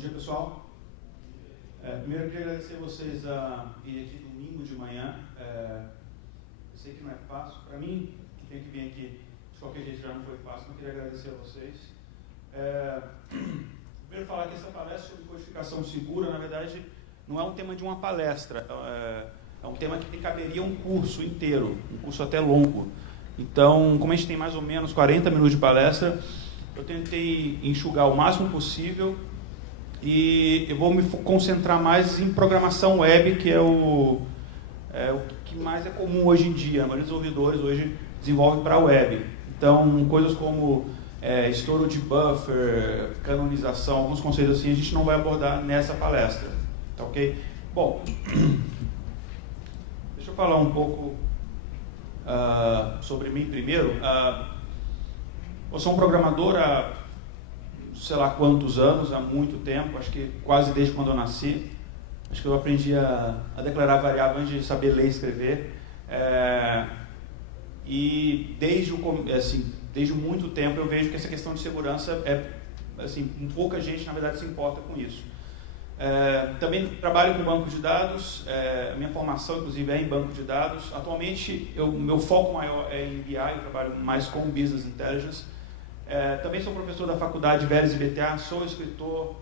dia, pessoal. Primeiro, eu queria agradecer a vocês a vir aqui domingo de manhã. Eu sei que não é fácil. Para mim, que tenho que vir aqui de qualquer jeito já não foi fácil, mas eu queria agradecer a vocês. Primeiro, falar que essa palestra sobre codificação segura, na verdade, não é um tema de uma palestra. É um tema que caberia um curso inteiro, um curso até longo. Então, como a gente tem mais ou menos 40 minutos de palestra, eu tentei enxugar o máximo possível e eu vou me concentrar mais em programação web, que é o que mais é comum hoje em dia. A maioria dos desenvolvedores hoje desenvolve para a web. Então, coisas como estouro de buffer, canonização, alguns conceitos assim, a gente não vai abordar nessa palestra. Tá ok? Bom, deixa eu falar um pouco sobre mim primeiro. Eu sou um programador há sei lá quantos anos, há muito tempo, acho que quase desde quando eu nasci. Acho que eu aprendi a declarar variável antes de saber ler e escrever. E desde muito tempo eu vejo que essa questão de segurança pouca gente na verdade se importa com isso. Também trabalho com banco de dados, a minha formação inclusive é em banco de dados. Atualmente meu foco maior é em BI, eu trabalho mais com Business Intelligence. Também sou professor da faculdade Vélez IBTA, sou escritor,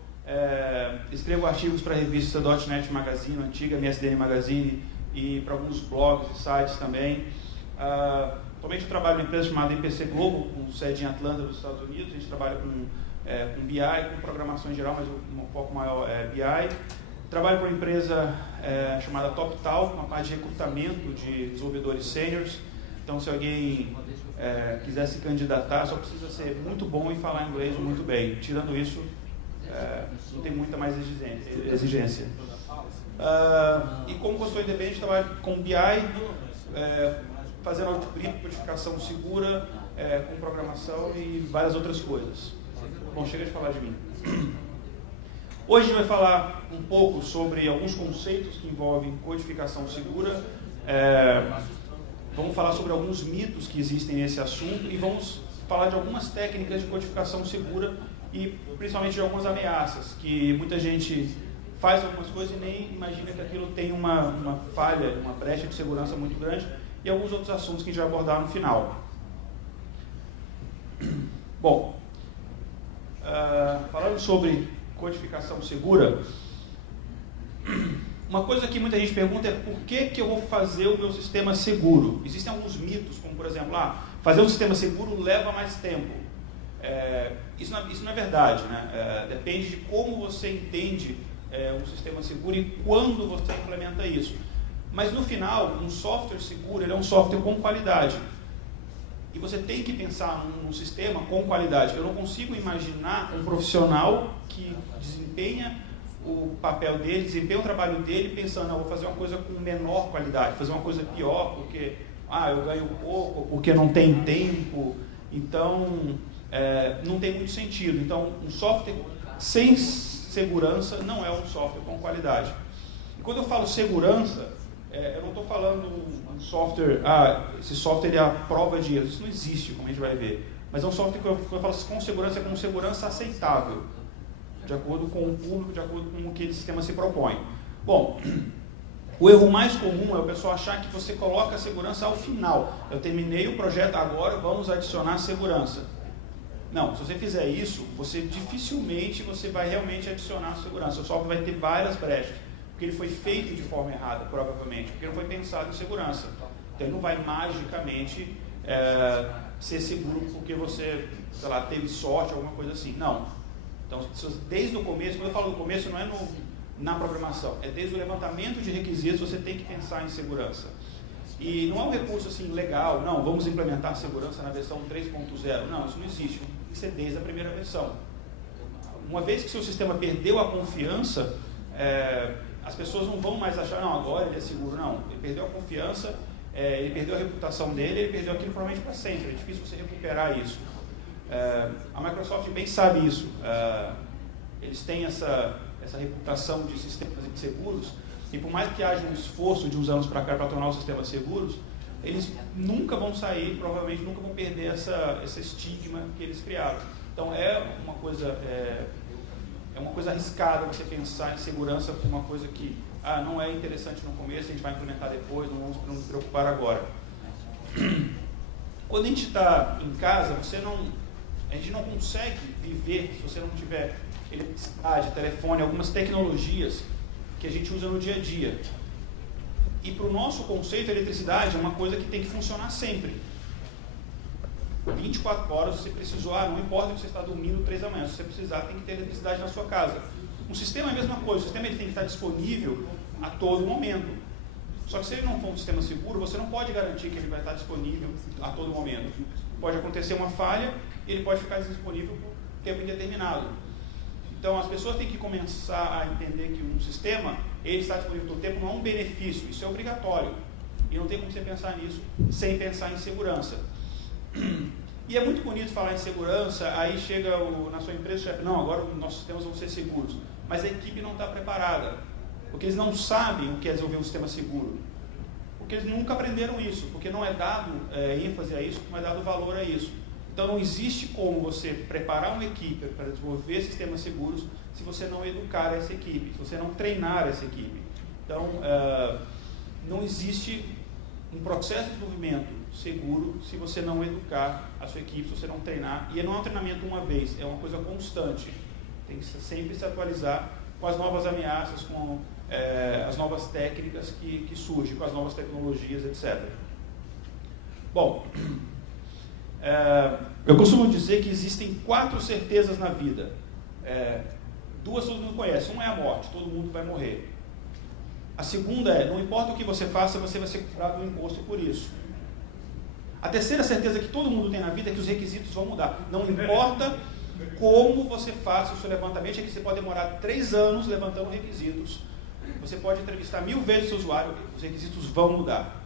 escrevo artigos para a revista .NET Magazine, antiga MSDN Magazine, e para alguns blogs e sites também. Atualmente eu trabalho numa empresa chamada MPC Global, com sede em Atlanta, nos Estados Unidos. A gente trabalha com BI, com programação em geral, mas um pouco maior é BI. Trabalho para uma empresa chamada TopTal, uma parte de recrutamento de desenvolvedores sêniores. Então, se alguém quiser se candidatar, só precisa ser muito bom e falar inglês muito bem. Tirando isso, não tem muita mais exigência. E como consultor independente, trabalho com BI, fazendo autocrítica, codificação segura, com programação e várias outras coisas. Bom, chega de falar de mim. Hoje a gente vai falar um pouco sobre alguns conceitos que envolvem codificação segura. Vamos falar sobre alguns mitos que existem nesse assunto e vamos falar de algumas técnicas de codificação segura e principalmente de algumas ameaças, que muita gente faz algumas coisas e nem imagina que aquilo tem uma falha, uma brecha de segurança muito grande, e alguns outros assuntos que a gente vai abordar no final. Bom, falando sobre codificação segura, uma coisa que muita gente pergunta é por que eu vou fazer o meu sistema seguro? Existem alguns mitos, como por exemplo, fazer um sistema seguro leva mais tempo. Isso não é verdade, né? Depende de como você entende um sistema seguro e quando você implementa isso. Mas no final, um software seguro ele é um software com qualidade. E você tem que pensar num sistema com qualidade. Eu não consigo imaginar um profissional que desempenha o papel dele, desempenha o trabalho dele pensando, vou fazer uma coisa com menor qualidade, fazer uma coisa pior porque eu ganho pouco, porque não tem tempo. Então, não tem muito sentido. Então, um software sem segurança não é um software com qualidade. E quando eu falo segurança, eu não estou falando um software, esse software é a prova de erro. Isso não existe, como a gente vai ver. Mas é um software que eu falo com segurança aceitável, de acordo com o público, de acordo com o que o sistema se propõe. Bom, o erro mais comum é o pessoal achar que você coloca a segurança ao final. Eu terminei o projeto agora, vamos adicionar segurança. Não, se você fizer isso, dificilmente você vai realmente adicionar segurança. O software vai ter várias brechas, porque ele foi feito de forma errada, provavelmente, porque não foi pensado em segurança. Então ele não vai magicamente ser seguro porque você, sei lá, teve sorte, alguma coisa assim. Não. Então, desde o começo, quando eu falo do começo, não é na programação, é desde o levantamento de requisitos, você tem que pensar em segurança. E não é um recurso assim legal, não, vamos implementar segurança na versão 3.0. Não, isso não existe, isso é desde a primeira versão. Uma vez que seu sistema perdeu a confiança, as pessoas não vão mais achar, não, agora ele é seguro. Não, ele perdeu a confiança, ele perdeu a reputação dele, ele perdeu aquilo provavelmente para sempre. É difícil você recuperar isso. A Microsoft bem sabe isso. Eles têm essa reputação de sistemas seguros, e por mais que haja um esforço de uns anos para cá para tornar os sistemas seguros, eles nunca vão sair, provavelmente nunca vão perder esse estigma que eles criaram. Então é uma coisa, é é uma coisa arriscada você pensar em segurança como uma coisa que não é interessante no começo, a gente vai implementar depois, não vamos nos preocupar agora. Quando a gente está em casa, a gente não consegue viver se você não tiver eletricidade, telefone, algumas tecnologias que a gente usa no dia a dia. E para o nosso conceito, a eletricidade é uma coisa que tem que funcionar sempre. 24 horas você precisou, não importa que você está dormindo 3 da manhã, se você precisar, tem que ter eletricidade na sua casa. Um sistema é a mesma coisa, o sistema ele tem que estar disponível a todo momento. Só que se ele não for um sistema seguro, você não pode garantir que ele vai estar disponível a todo momento. Pode acontecer uma falha e ele pode ficar disponível por tempo indeterminado. Então as pessoas têm que começar a entender que um sistema, ele está disponível todo tempo, não é um benefício, isso é obrigatório. E não tem como você pensar nisso sem pensar em segurança. E é muito bonito falar em segurança, aí chega na sua empresa, chefe, não, agora os nossos sistemas vão ser seguros. Mas a equipe não está preparada, porque eles não sabem o que é desenvolver um sistema seguro. Porque eles nunca aprenderam isso, porque não é dado ênfase a isso, não é dado valor a isso. Então não existe como você preparar uma equipe para desenvolver sistemas seguros se você não educar essa equipe, se você não treinar essa equipe. Então não existe um processo de desenvolvimento seguro se você não educar a sua equipe, se você não treinar. E não é um treinamento uma vez, é uma coisa constante. Tem que sempre se atualizar com as novas ameaças, com as novas técnicas que surgem, com as novas tecnologias, etc. Bom, eu costumo dizer que existem 4 certezas na vida. 2 todo mundo conhece. Uma é a morte, todo mundo vai morrer. A segunda é, não importa o que você faça, você vai ser cobrado um imposto por isso. A terceira certeza que todo mundo tem na vida é que os requisitos vão mudar. Não importa como você faça o seu levantamento, é que você pode demorar 3 anos levantando requisitos. Você pode entrevistar 1000 vezes o seu usuário, os requisitos vão mudar.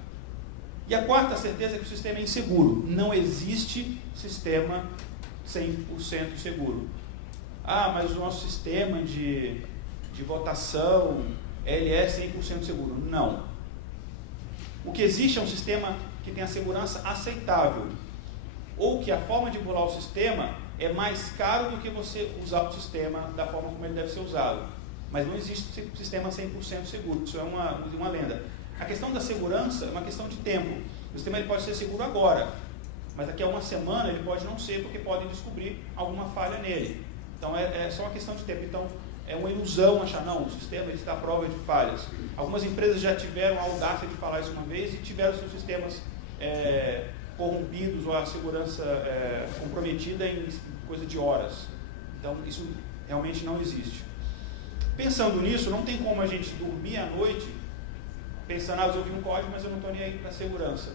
E a quarta certeza é que o sistema é inseguro. Não existe sistema 100% seguro. Mas o nosso sistema de votação, ele é 100% seguro. Não. O que existe é um sistema que tem a segurança aceitável. Ou que a forma de burlar o sistema é mais caro do que você usar o sistema da forma como ele deve ser usado. Mas não existe sistema 100% seguro. Isso é uma lenda. A questão da segurança é uma questão de tempo. O sistema ele pode ser seguro agora, mas daqui a uma semana ele pode não ser, porque podem descobrir alguma falha nele. Então é só uma questão de tempo. Então é uma ilusão achar, não, o sistema ele está à prova de falhas. Algumas empresas já tiveram a audácia de falar isso uma vez e tiveram seus sistemas corrompidos ou a segurança comprometida em coisa de horas. Então isso realmente não existe. Pensando nisso, não tem como a gente dormir à noite pensando, eu ouvi um código, mas eu não estou nem aí para a segurança.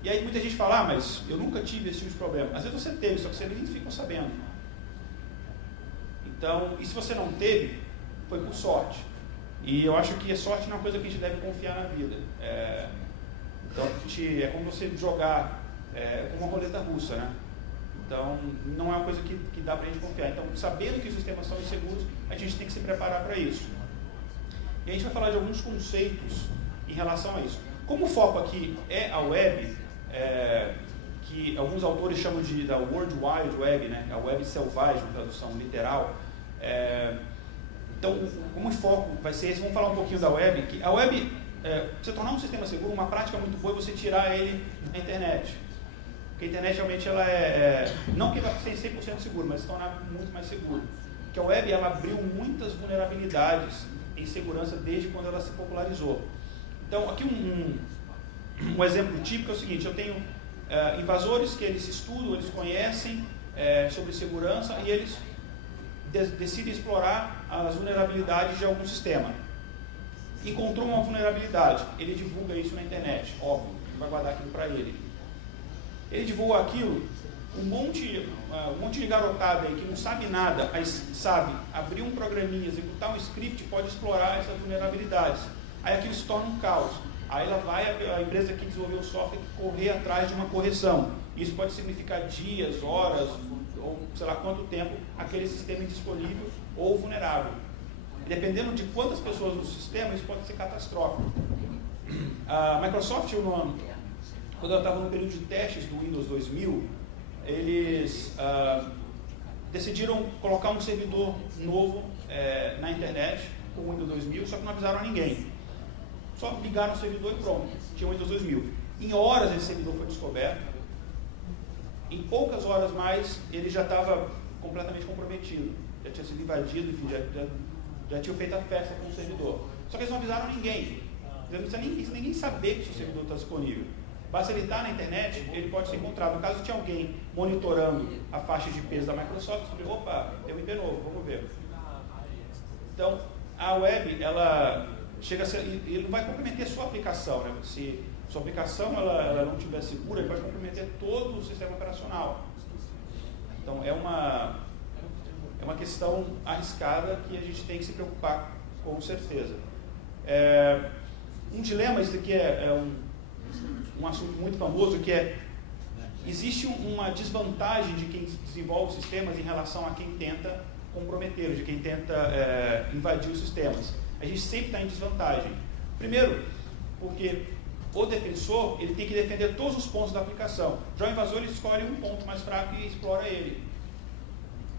E aí muita gente fala, mas eu nunca tive esse tipo de problema. Às vezes você teve, só que você nem ficou sabendo. Então, e se você não teve, foi por sorte. E eu acho que a sorte não é uma coisa que a gente deve confiar na vida. Então, é como você jogar com uma roleta russa, né? Então, não é uma coisa que dá para a gente confiar. Então, sabendo que os sistemas são inseguros, a gente tem que se preparar para isso. E a gente vai falar de alguns conceitos em relação a isso. Como o foco aqui é a web, que alguns autores chamam da World Wide Web, né? A web selvagem, tradução literal. Então, como o foco vai ser esse, vamos falar um pouquinho da web. Que a web, você tornar um sistema seguro, uma prática muito boa é você tirar ele da internet. Porque a internet realmente ela não que vai ser 100% seguro, mas se tornar muito mais seguro. Porque a web ela abriu muitas vulnerabilidades em segurança desde quando ela se popularizou. Então, aqui um exemplo típico é o seguinte, eu tenho invasores que eles estudam, eles conhecem sobre segurança e eles decidem explorar as vulnerabilidades de algum sistema. Encontrou uma vulnerabilidade, ele divulga isso na internet, óbvio, vai guardar aquilo para ele. Ele divulga aquilo, um monte de garotada aí que não sabe nada, mas sabe abrir um programinha, executar um script, pode explorar essas vulnerabilidades. Aí aquilo se torna um caos. Aí ela vai, a empresa que desenvolveu o software, correr atrás de uma correção. Isso pode significar dias, horas, ou sei lá quanto tempo, aquele sistema indisponível ou vulnerável. Dependendo de quantas pessoas no sistema, isso pode ser catastrófico. A Microsoft, quando ela estava no período de testes do Windows 2000, eles decidiram colocar um servidor novo na internet, com o Windows 2000, só que não avisaram a ninguém. Só ligaram o servidor e pronto, tinha o Windows 2000. Em horas esse servidor foi descoberto, em poucas horas mais ele já estava completamente comprometido, já tinha sido invadido, enfim, já tinha feito a festa com o servidor. Só que eles não avisaram ninguém, não precisa ninguém saber que o seu servidor está disponível. Basta ele estar na internet, ele pode ser encontrado. No caso, tinha alguém monitorando a faixa de peso da Microsoft, descobriu, opa, tem um IP novo, vamos ver. Então, a web, ela chega a ser, ele não vai comprometer a sua aplicação, né? Se sua aplicação ela não estiver segura, ele pode comprometer todo o sistema operacional. Então, é uma questão arriscada que a gente tem que se preocupar com certeza. Um dilema, isso aqui é um assunto muito famoso, que existe uma desvantagem de quem desenvolve sistemas em relação a quem tenta comprometer, de quem tenta invadir os sistemas. A gente sempre está em desvantagem. Primeiro, porque o defensor ele tem que defender todos os pontos da aplicação. Já o invasor ele escolhe um ponto mais fraco e explora ele.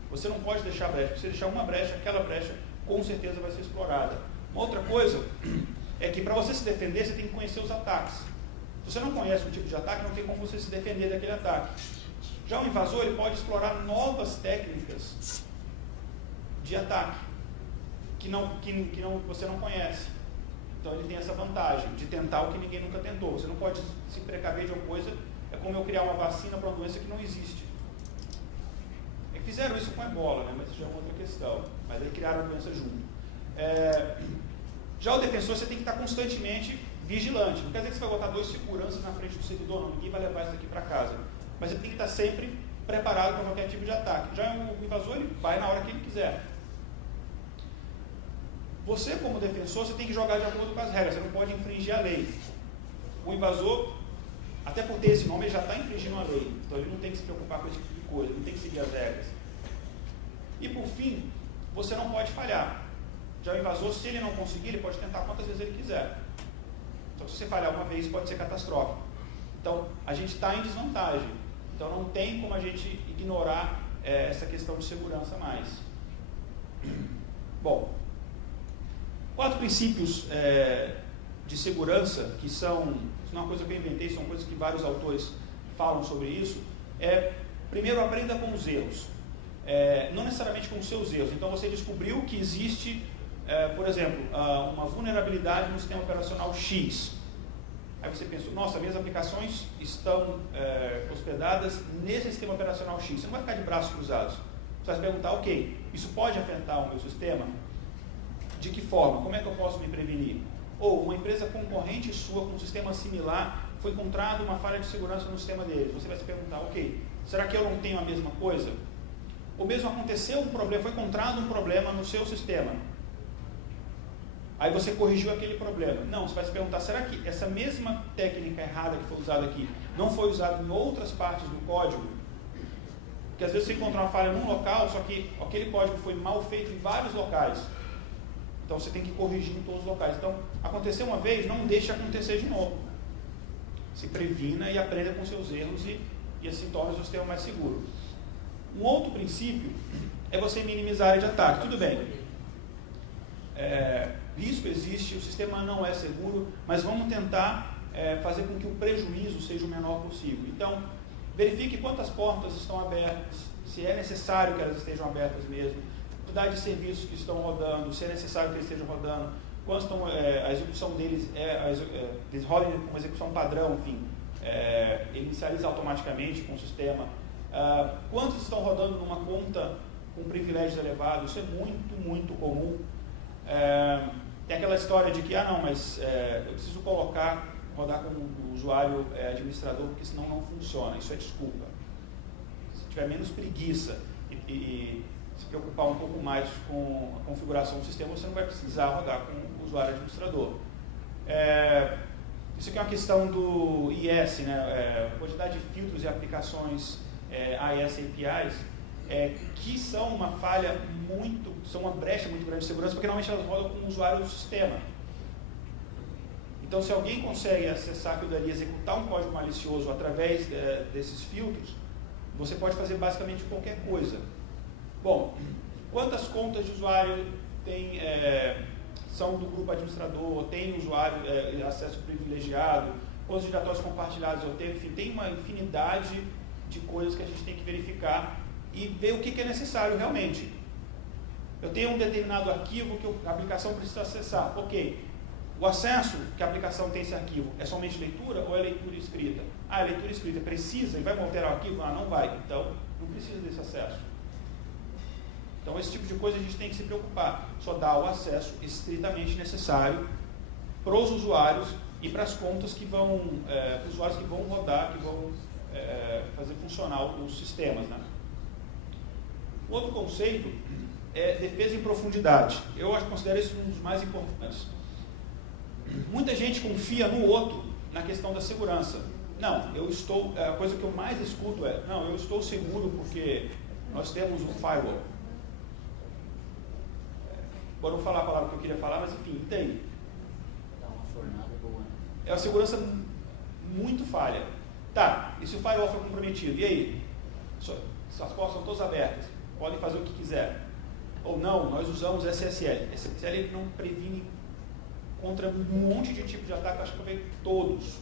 Você não pode deixar brecha. Se você deixar uma brecha, aquela brecha com certeza vai ser explorada. Uma outra coisa é que para você se defender, você tem que conhecer os ataques. Se você não conhece um tipo de ataque, não tem como você se defender daquele ataque. Já o invasor ele pode explorar novas técnicas de ataque que você não conhece. Então ele tem essa vantagem de tentar o que ninguém nunca tentou. Você não pode se precaver de uma coisa, é como eu criar uma vacina para uma doença que não existe. Fizeram isso com a ebola, né? Mas isso já é uma outra questão. Mas eles criaram a doença junto. Já o defensor, você tem que estar constantemente vigilante. Não quer dizer que você vai botar 2 seguranças na frente do servidor, não. Ninguém vai levar isso aqui para casa. Mas você tem que estar sempre preparado para qualquer tipo de ataque. Já o invasor, ele vai na hora que ele quiser. Você, como defensor, você tem que jogar de acordo com as regras. Você não pode infringir a lei. O invasor, até por ter esse nome, ele já está infringindo a lei. Então ele não tem que se preocupar com esse tipo de coisa. Ele não tem que seguir as regras. E por fim, você não pode falhar. Já o invasor, se ele não conseguir, ele pode tentar quantas vezes ele quiser. Só que se você falhar uma vez, pode ser catastrófico. Então, a gente está em desvantagem. Então, não tem como a gente ignorar essa questão de segurança mais. Bom, 4 princípios de segurança, que são, isso não é uma coisa que eu inventei, são coisas que vários autores falam sobre isso. Primeiro, aprenda com os erros. Não necessariamente com os seus erros. Então, você descobriu que existe, por exemplo, uma vulnerabilidade no sistema operacional X. Aí você pensa, nossa, minhas aplicações estão hospedadas nesse sistema operacional X. Você não vai ficar de braços cruzados. Você vai se perguntar, ok, isso pode afetar o meu sistema? De que forma? Como é que eu posso me prevenir? Ou uma empresa concorrente sua com um sistema similar, foi encontrada uma falha de segurança no sistema deles. Você vai se perguntar, ok, será que eu não tenho a mesma coisa? Ou mesmo aconteceu um problema, foi encontrado um problema no seu sistema. Aí você corrigiu aquele problema. Não, você vai se perguntar, será que essa mesma técnica errada que foi usada aqui não foi usada em outras partes do código? Porque às vezes você encontra uma falha num local, só que aquele código foi mal feito em vários locais. Então você tem que corrigir em todos os locais. Então, aconteceu uma vez, não deixe acontecer de novo. Se previna e aprenda com seus erros e assim torna o sistema mais seguro. Um outro princípio é você minimizar a área de ataque. Tudo bem, risco existe, o sistema não é seguro, mas vamos tentar fazer com que o prejuízo seja o menor possível. Então, verifique quantas portas estão abertas, se é necessário que elas estejam abertas mesmo, quantidade de serviços que estão rodando, se é necessário que eles estejam rodando, quantos estão, a execução deles, eles rodam com uma execução padrão, enfim, ele inicializa automaticamente com o sistema. Quantos estão rodando numa conta com privilégios elevados? Isso é muito, muito comum. Tem aquela história de que, mas eu preciso rodar com o usuário administrador, porque senão não funciona. Isso é desculpa. Se tiver menos preguiça e se preocupar um pouco mais com a configuração do sistema, você não vai precisar rodar com o usuário administrador. Isso aqui é uma questão do IS, né? Quantidade de filtros e aplicações AES APIs, que são uma falha são uma brecha muito grande de segurança, porque normalmente elas rodam com o usuário do sistema. Então, se alguém consegue acessar aquilo dali, executar um código malicioso através desses filtros, você pode fazer basicamente qualquer coisa. Bom, quantas contas de usuário tem, são do grupo administrador, tem usuário acesso privilegiado, quantos diretórios compartilhados eu tenho, enfim, tem uma infinidade de coisas que a gente tem que verificar e ver o que é necessário realmente. Eu tenho um determinado arquivo que a aplicação precisa acessar. Ok, o acesso que a aplicação tem esse arquivo é somente leitura ou é leitura escrita? Ah, é leitura escrita. Precisa e vai alterar o arquivo? Ah, não vai. Então, não precisa desse acesso. Então, esse tipo de coisa a gente tem que se preocupar. Só dá o acesso estritamente necessário para os usuários e para as contas que vão, para os usuários que vão rodar, que vão fazer funcionar os sistemas. Né? Outro conceito é defesa em profundidade. Eu considero isso um dos mais importantes. Muita gente confia no outro na questão da segurança. Não, a coisa que eu mais escuto é, não, eu estou seguro porque nós temos um firewall. Agora eu vou falar a palavra que eu queria falar, mas enfim, e daí? Dá uma fornada boa. É uma segurança muito falha. Tá, e se o firewall for comprometido? E aí? As portas são todas abertas, podem fazer o que quiser. Ou não, nós usamos SSL. SSL não previne contra um monte de tipo de ataque, acho que eu vejo todos.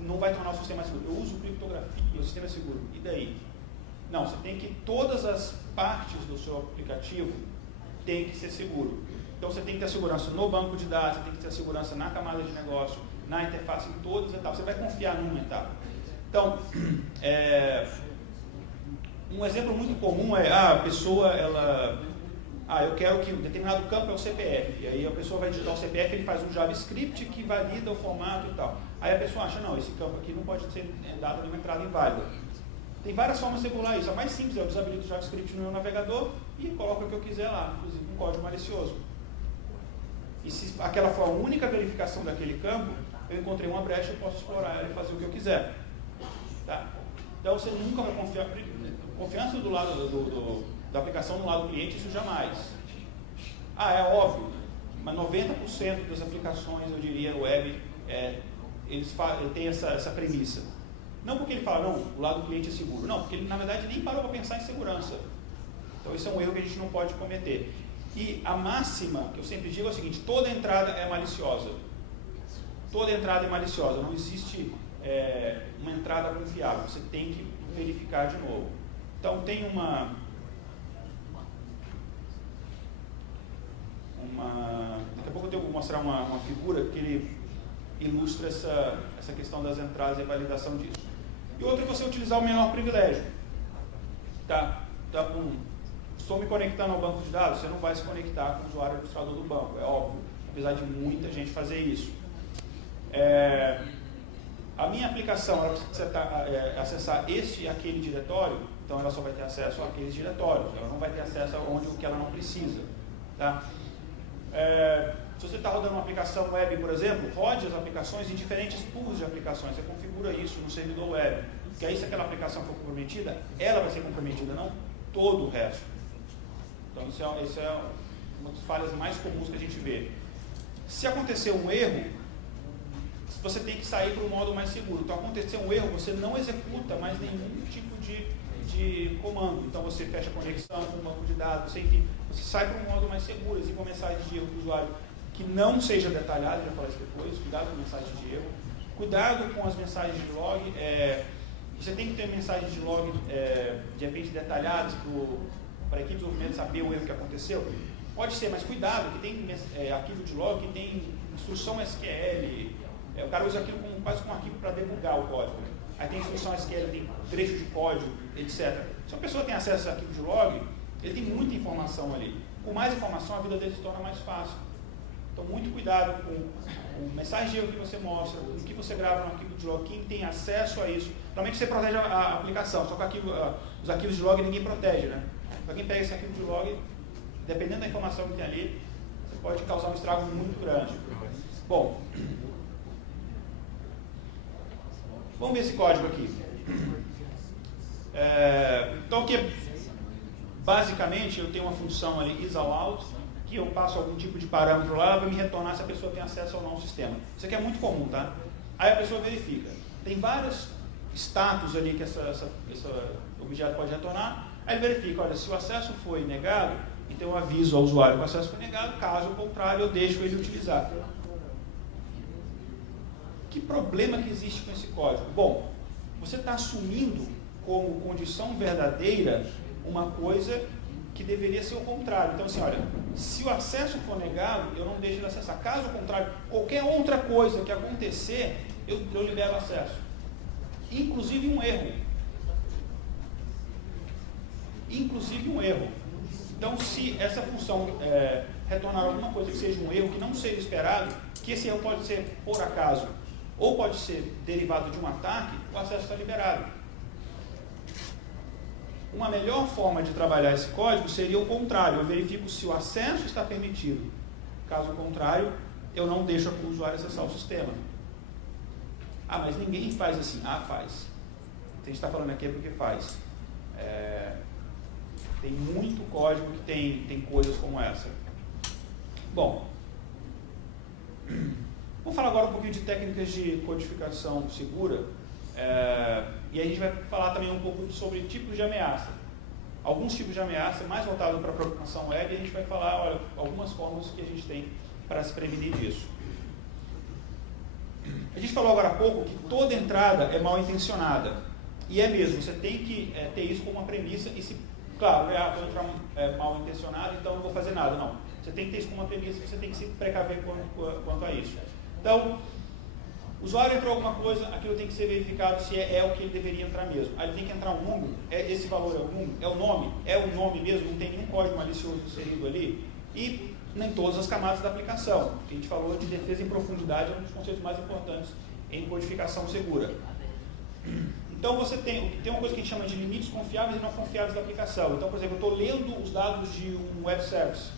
Não vai tornar o sistema seguro. Eu uso criptografia, o sistema é seguro. E daí? Não, você tem que, todas as partes do seu aplicativo tem que ser seguro. Então você tem que ter segurança no banco de dados, você tem que ter segurança na camada de negócio, na interface, em todas as etapas. Você vai confiar numa etapa. Então, um exemplo muito comum é, a pessoa, eu quero que um determinado campo é o CPF. E aí a pessoa vai digitar o CPF, ele faz um JavaScript que valida o formato e tal. Aí a pessoa acha, não, esse campo aqui não pode ser dado nenhuma entrada inválida. Tem várias formas de regular isso. A mais simples é eu desabilito o JavaScript no meu navegador e coloco o que eu quiser lá, inclusive um código malicioso. E se aquela for a única verificação daquele campo, eu encontrei uma brecha, eu posso explorar ela e fazer o que eu quiser. Tá? Então você nunca vai confiar. Confiança do lado da aplicação no lado do cliente, isso jamais. É óbvio, mas 90% das aplicações, eu diria, web, eles têm essa premissa. Não porque ele fala, não, o lado do cliente é seguro. Não, porque ele, na verdade, nem parou para pensar em segurança. Então, isso é um erro que a gente não pode cometer. E a máxima, que eu sempre digo, é o seguinte, toda entrada é maliciosa. Toda entrada é maliciosa. Não existe uma entrada confiável. Você tem que verificar de novo. Então, tem daqui a pouco eu vou mostrar uma figura que ele ilustra essa questão das entradas e a validação disso. E outra é você utilizar o menor privilégio. Tá? Então, estou me conectando ao banco de dados, você não vai se conectar com o usuário administrador do banco, é óbvio, apesar de muita gente fazer isso. A minha aplicação, ela precisa acessar esse e aquele diretório, então ela só vai ter acesso àqueles diretórios, ela não vai ter acesso aonde o que ela não precisa. Tá? Se você está rodando uma aplicação web, por exemplo, rode as aplicações em diferentes pools de aplicações. Você configura isso no servidor web. Que aí, se aquela aplicação for comprometida, ela vai ser comprometida, não todo o resto. Então, isso é uma das falhas mais comuns que a gente vê. Se acontecer um erro, você tem que sair para um modo mais seguro. Então, acontecer um erro, você não executa mais nenhum tipo de comando. Então, você fecha a conexão com o banco de dados, você sai para um modo mais seguro. Existe uma mensagem de erro do usuário que não seja detalhada, já falei isso depois, cuidado com mensagens de erro, cuidado com as mensagens de log, você tem que ter mensagens de log de repente detalhadas para a equipe de desenvolvimento saber o erro que aconteceu, pode ser, mas cuidado, que tem arquivo de log que tem instrução SQL, o cara usa aquilo quase como um arquivo para debugar o código, aí tem instrução SQL, tem trecho de código, etc. Se uma pessoa tem acesso a arquivo de log, ele tem muita informação ali, com mais informação a vida dele se torna mais fácil. Então, muito cuidado com o mensagem de erro que você mostra, o que você grava no arquivo de log, quem tem acesso a isso. Realmente você protege a aplicação, só que os arquivos de log ninguém protege, né? Para quem pega esse arquivo de log, dependendo da informação que tem ali, você pode causar um estrago muito grande. Bom, vamos ver esse código aqui. Então, basicamente, eu tenho uma função ali, isAllout, que eu passo algum tipo de parâmetro lá, ela vai me retornar se a pessoa tem acesso ou não ao sistema. Isso aqui é muito comum, tá? Aí a pessoa verifica. Tem vários status ali que esse objeto pode retornar. Aí ele verifica, olha, se o acesso foi negado, então eu aviso ao usuário que o acesso foi negado, caso contrário, eu deixo ele utilizar. Que problema que existe com esse código? Bom, você está assumindo como condição verdadeira uma coisa que deveria ser o contrário. Então, assim, olha, se o acesso for negado, eu não deixo ele acessar. Caso contrário, qualquer outra coisa que acontecer, eu libero acesso. Inclusive um erro. Então, se essa função retornar alguma coisa que seja um erro, que não seja esperado, que esse erro pode ser por acaso, ou pode ser derivado de um ataque, o acesso está liberado. Uma melhor forma de trabalhar esse código seria o contrário. Eu verifico se o acesso está permitido. Caso contrário, eu não deixo o usuário acessar o sistema. Ah, mas ninguém faz assim. Ah, faz. A gente está falando aqui é porque faz. Tem muito código que tem coisas como essa. Bom, vamos falar agora um pouquinho de técnicas de codificação segura. E aí a gente vai falar também um pouco sobre tipos de ameaça. Alguns tipos de ameaça mais voltados para a programação web, e a gente vai falar, olha, algumas formas que a gente tem para se prevenir disso. A gente falou agora há pouco que toda entrada é mal intencionada. E é mesmo, você tem que ter isso como uma premissa e se, claro, vou entrar mal intencionado, então não vou fazer nada. Não. Você tem que ter isso como uma premissa e você tem que se precaver quanto a isso. Então, o usuário entrou alguma coisa, aquilo tem que ser verificado se é o que ele deveria entrar mesmo. Aí ele tem que entrar um número, esse valor é o número, é o nome mesmo, não tem nenhum código malicioso inserido ali. E nem todas as camadas da aplicação. A gente falou de defesa em profundidade, é um dos conceitos mais importantes em codificação segura. Então você tem uma coisa que a gente chama de limites confiáveis e não confiáveis da aplicação. Então, por exemplo, eu estou lendo os dados de um web service.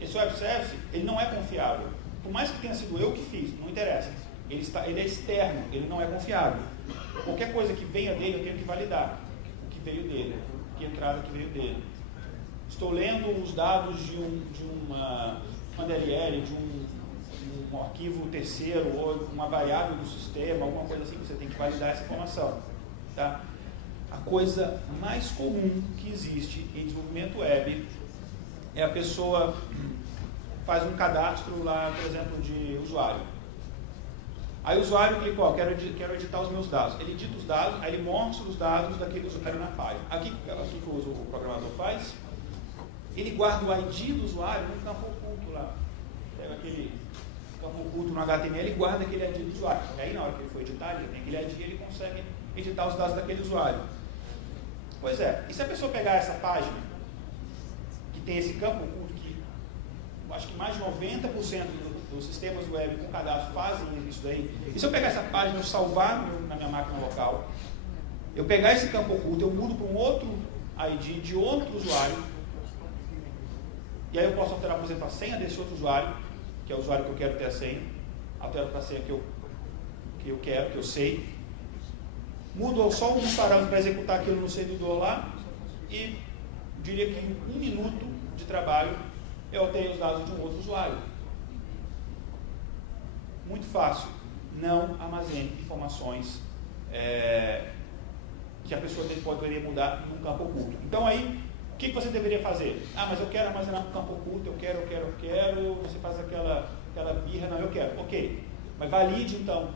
Esse web service, ele não é confiável. Por mais que tenha sido eu que fiz, não interessa. Ele é externo, ele não é confiável. Qualquer coisa que venha dele, eu tenho que validar o que veio dele, que entrada que veio dele. Estou lendo os dados de uma DLL, de um arquivo terceiro, ou uma variável do sistema, alguma coisa assim, que você tem que validar essa informação. Tá? A coisa mais comum que existe em desenvolvimento web é a pessoa faz um cadastro lá, por exemplo, de usuário. Aí o usuário clicou, quero editar os meus dados. Ele edita os dados, aí ele mostra os dados daquele usuário na página. Aqui que o programador faz, ele guarda o ID do usuário no campo oculto lá. Pega aquele campo oculto no HTML e guarda aquele ID do usuário. E aí na hora que ele for editar, ele tem aquele ID e ele consegue editar os dados daquele usuário. Pois é, e se a pessoa pegar essa página, que tem esse campo oculto, que acho que mais de 90% dos sistemas web com cadastro fazem isso daí. E se eu pegar essa página, eu salvar na minha máquina local, eu pegar esse campo oculto, eu mudo para um outro ID de outro usuário, e aí eu posso alterar, por exemplo, a senha desse outro usuário, que é o usuário que eu quero ter a senha, altero para a senha que eu quero, que eu sei, mudo só um parâmetro para executar aquilo no servidor lá, e diria que em 1 minuto de trabalho eu alterei os dados de um outro usuário. Muito fácil. Não armazene informações que a pessoa poderia mudar num campo oculto. Então aí, o que você deveria fazer? Ah, mas eu quero armazenar no campo oculto, eu quero, você faz aquela birra, não, eu quero. Ok, mas valide então.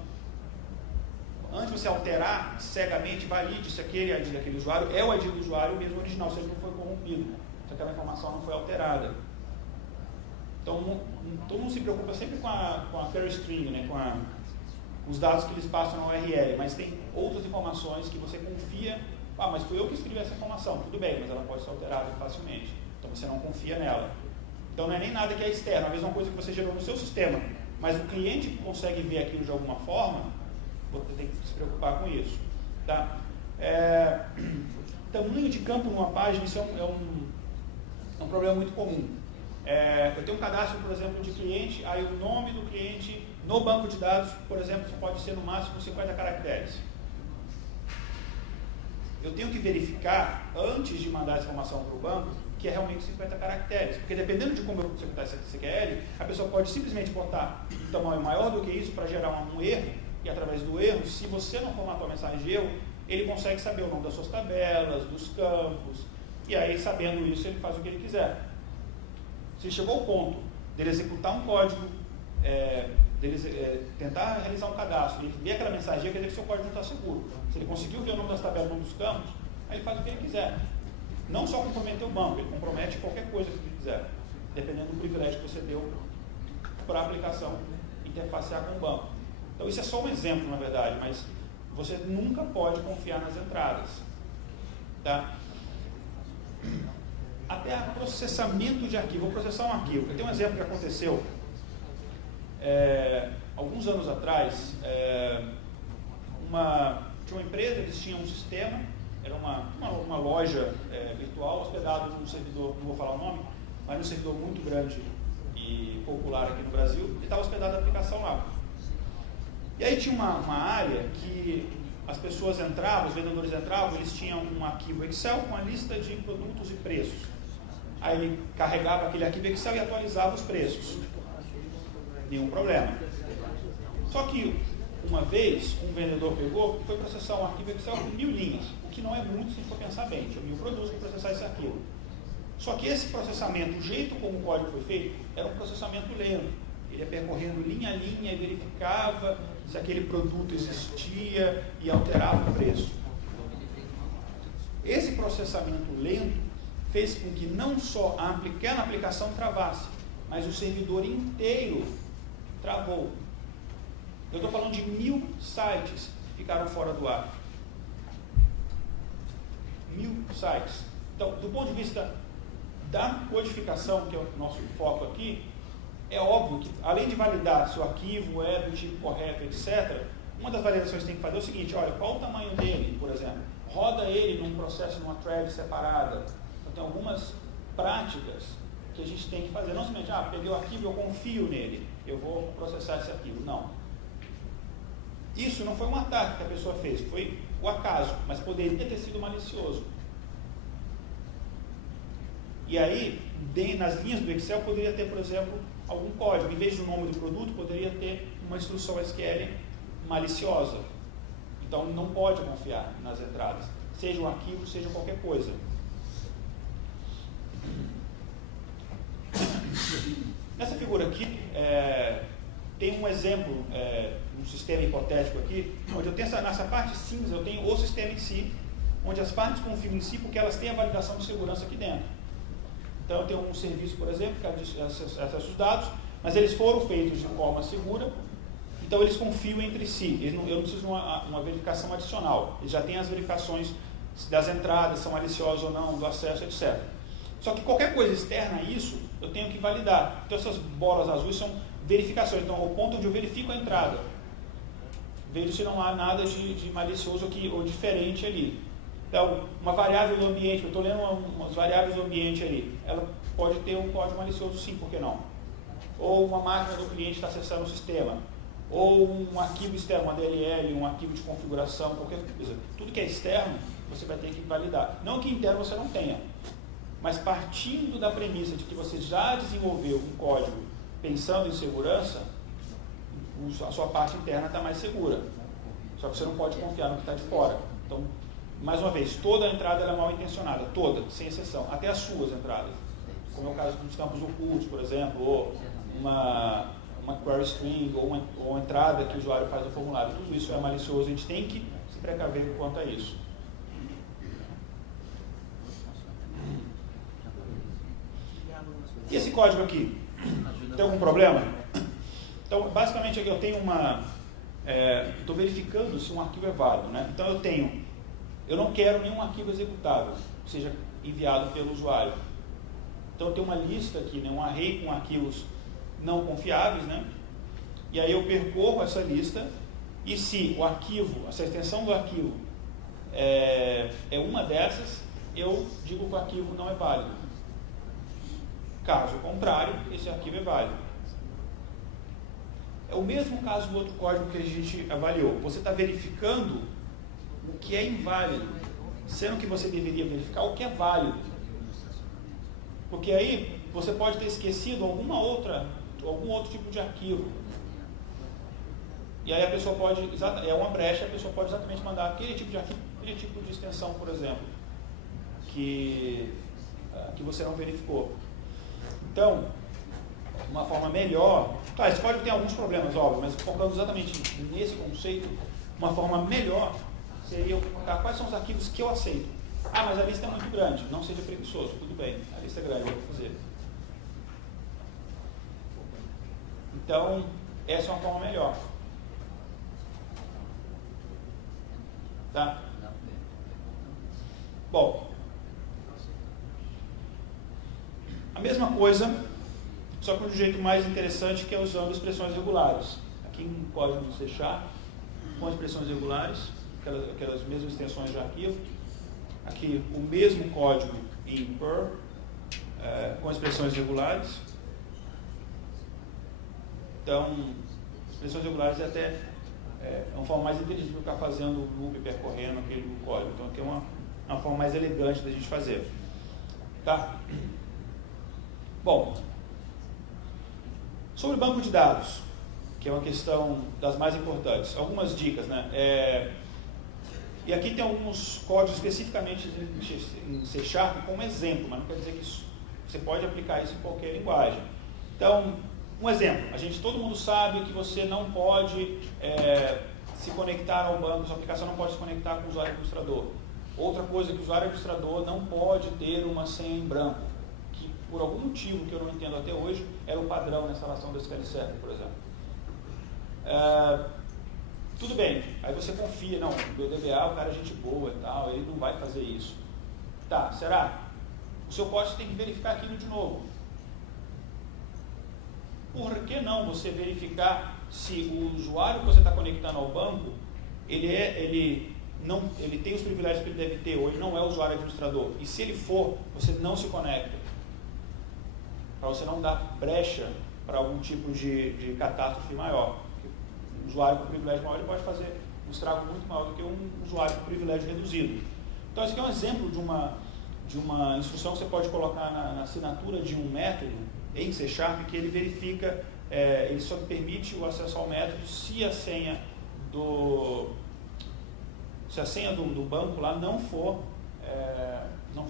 Antes de você alterar cegamente, valide se aquele ID daquele usuário é o ID do usuário mesmo original, se ele não foi corrompido, se aquela informação não foi alterada. Então, todo mundo se preocupa sempre com a query string, né, com os dados que eles passam na URL, mas tem outras informações que você confia, mas fui eu que escrevi essa informação, tudo bem, mas ela pode ser alterada facilmente, então você não confia nela. Então não é nem nada que é externo, a mesma coisa que você gerou no seu sistema, mas o cliente consegue ver aquilo de alguma forma, você tem que se preocupar com isso. Tá? Tamanho de campo numa página, isso é um problema muito comum. Eu tenho um cadastro, por exemplo, de cliente, aí o nome do cliente no banco de dados, por exemplo, pode ser no máximo 50 caracteres. Eu tenho que verificar, antes de mandar essa informação para o banco, que é realmente 50 caracteres. Porque dependendo de como eu executar esse SQL, a pessoa pode simplesmente botar um tamanho maior do que isso para gerar um erro, e através do erro, se você não formatou a mensagem de erro, ele consegue saber o nome das suas tabelas, dos campos, e aí, sabendo isso, ele faz o que ele quiser. Se chegou ao ponto dele executar um código, tentar realizar um cadastro, ele ver aquela mensagem, quer dizer que seu código não está seguro. Se ele conseguiu ver o nome das tabelas, o nome dos campos, aí ele faz o que ele quiser. Não só comprometer o banco, ele compromete qualquer coisa que ele quiser, dependendo do privilégio que você deu para a aplicação interfacear com o banco. Então isso é só um exemplo, na verdade, mas você nunca pode confiar nas entradas. Tá? Até processamento de arquivo. Vou processar um arquivo. Eu tenho um exemplo que aconteceu alguns anos atrás. Tinha uma empresa, eles tinham um sistema, era uma loja virtual hospedada num servidor, não vou falar o nome, mas num servidor muito grande e popular aqui no Brasil, e estava hospedada a aplicação lá. E aí tinha uma área que as pessoas entravam, os vendedores entravam, eles tinham um arquivo Excel com a lista de produtos e preços. Aí ele carregava aquele arquivo Excel e atualizava os preços. Nenhum problema. Só que uma vez um vendedor pegou e foi processar um arquivo Excel com 1000 linhas, o que não é muito se for pensar bem, tinha 1000 produtos para processar esse arquivo. Só que esse processamento, o jeito como o código foi feito, era um processamento lento. Ele ia percorrendo linha a linha e verificava se aquele produto existia e alterava o preço. Esse processamento lento fez com que não só a pequena aplicação travasse, mas o servidor inteiro travou. Eu estou falando de 1000 sites que ficaram fora do ar. 1000 sites. Então, do ponto de vista da codificação, que é o nosso foco aqui, é óbvio que, além de validar se o arquivo é do tipo correto, etc., uma das validações que tem que fazer é o seguinte: olha, qual o tamanho dele, por exemplo? Roda ele num processo, numa thread separada. Então, tem algumas práticas que a gente tem que fazer. Não simplesmente, peguei o arquivo, eu confio nele, eu vou processar esse arquivo. Não. Isso não foi um ataque que a pessoa fez, foi o acaso, mas poderia ter sido malicioso. E aí, nas linhas do Excel, poderia ter, por exemplo, algum código. Em vez do nome do produto, poderia ter uma instrução SQL maliciosa. Então, não pode confiar nas entradas, seja um arquivo, seja qualquer coisa. Nessa figura aqui, tem um exemplo, um sistema hipotético aqui, onde eu tenho nessa parte cinza, eu tenho o sistema em si, onde as partes confiam em si porque elas têm a validação de segurança aqui dentro. Então, eu tenho um serviço, por exemplo, que acessa os dados, mas eles foram feitos de forma segura, então eles confiam entre si. Eu não preciso de uma verificação adicional. Eles já têm as verificações das entradas, são maliciosas ou não, do acesso, etc. Só que qualquer coisa externa a isso, eu tenho que validar. Então, essas bolas azuis são verificações. Então, o ponto onde eu verifico a entrada, vejo se não há nada de malicioso ou diferente ali. Então, uma variável do ambiente, eu estou lendo umas variáveis do ambiente ali, ela pode ter um código malicioso sim, por que não? Ou uma máquina do cliente está acessando o sistema, ou um arquivo externo, uma DLL, um arquivo de configuração, qualquer coisa. Tudo que é externo, você vai ter que validar. Não que interno você não tenha, mas partindo da premissa de que você já desenvolveu um código pensando em segurança, a sua parte interna está mais segura. Só que você não pode confiar no que está de fora. Então, mais uma vez, toda a entrada é mal intencionada, toda, sem exceção, até as suas entradas, como é o caso dos campos ocultos, por exemplo, ou uma query string, ou uma entrada que o usuário faz no formulário. Tudo isso é malicioso, a gente tem que se precaver quanto a isso. E esse código aqui, tem algum problema? Então, basicamente, aqui eu tenho estou verificando se um arquivo é válido, né? Então, eu não quero nenhum arquivo executável que seja enviado pelo usuário. Então, eu tenho uma lista aqui, né, um array com arquivos não confiáveis, né? E aí eu percorro essa lista e se o arquivo, essa extensão do arquivo é uma dessas, eu digo que o arquivo não é válido. Caso contrário, esse arquivo é válido. É o mesmo caso do outro código que a gente avaliou. Você está verificando o que é inválido, sendo que você deveria verificar o que é válido. Porque aí você pode ter esquecido algum outro tipo de arquivo. E aí a pessoa pode, é uma brecha, a pessoa pode exatamente mandar aquele tipo de arquivo, aquele tipo de extensão, por exemplo, que você não verificou. Então, uma forma melhor, esse código tem alguns problemas, óbvio, mas focando exatamente nesse conceito, uma forma melhor seria eu colocar quais são os arquivos que eu aceito. Mas a lista é muito grande, não seja preguiçoso, tudo bem, a lista é grande, eu vou fazer. Então, essa é uma forma melhor. Tá? Bom, a mesma coisa, só que de um jeito mais interessante, que é usando expressões regulares. Aqui em código do C#, com expressões regulares, aquelas mesmas extensões de arquivo. Aqui o mesmo código em Perl, com expressões regulares. Então, expressões regulares é uma forma mais inteligente de ficar fazendo o loop, percorrendo aquele código. Então, aqui é uma forma mais elegante da gente fazer. Tá? Bom, sobre banco de dados, que é uma questão das mais importantes. Algumas dicas, né? E aqui tem alguns códigos especificamente em C# como exemplo, mas não quer dizer que você pode aplicar isso em qualquer linguagem. Então, um exemplo, todo mundo sabe que você não pode se conectar ao banco, sua aplicação não pode se conectar com o usuário administrador. Outra coisa é que o usuário administrador não pode ter uma senha em branco, que por algum motivo que eu não entendo até hoje, era o padrão na instalação do SQL Server, por exemplo. Tudo bem, aí você confia, não, o meu DBA, o cara é gente boa e tal, ele não vai fazer isso. Tá, será? O seu código tem que verificar aquilo de novo. Por que não você verificar se o usuário que você está conectando ao banco, ele tem os privilégios que ele deve ter, ou ele não é o usuário administrador. E se ele for, você não se conecta. Para você não dar brecha para algum tipo de catástrofe maior. Um usuário com privilégio maior, ele pode fazer um estrago muito maior do que um usuário com privilégio reduzido. Então, esse aqui é um exemplo de uma instrução que você pode colocar na assinatura de um método em C#, que ele verifica, ele só permite o acesso ao método se a senha do banco lá não for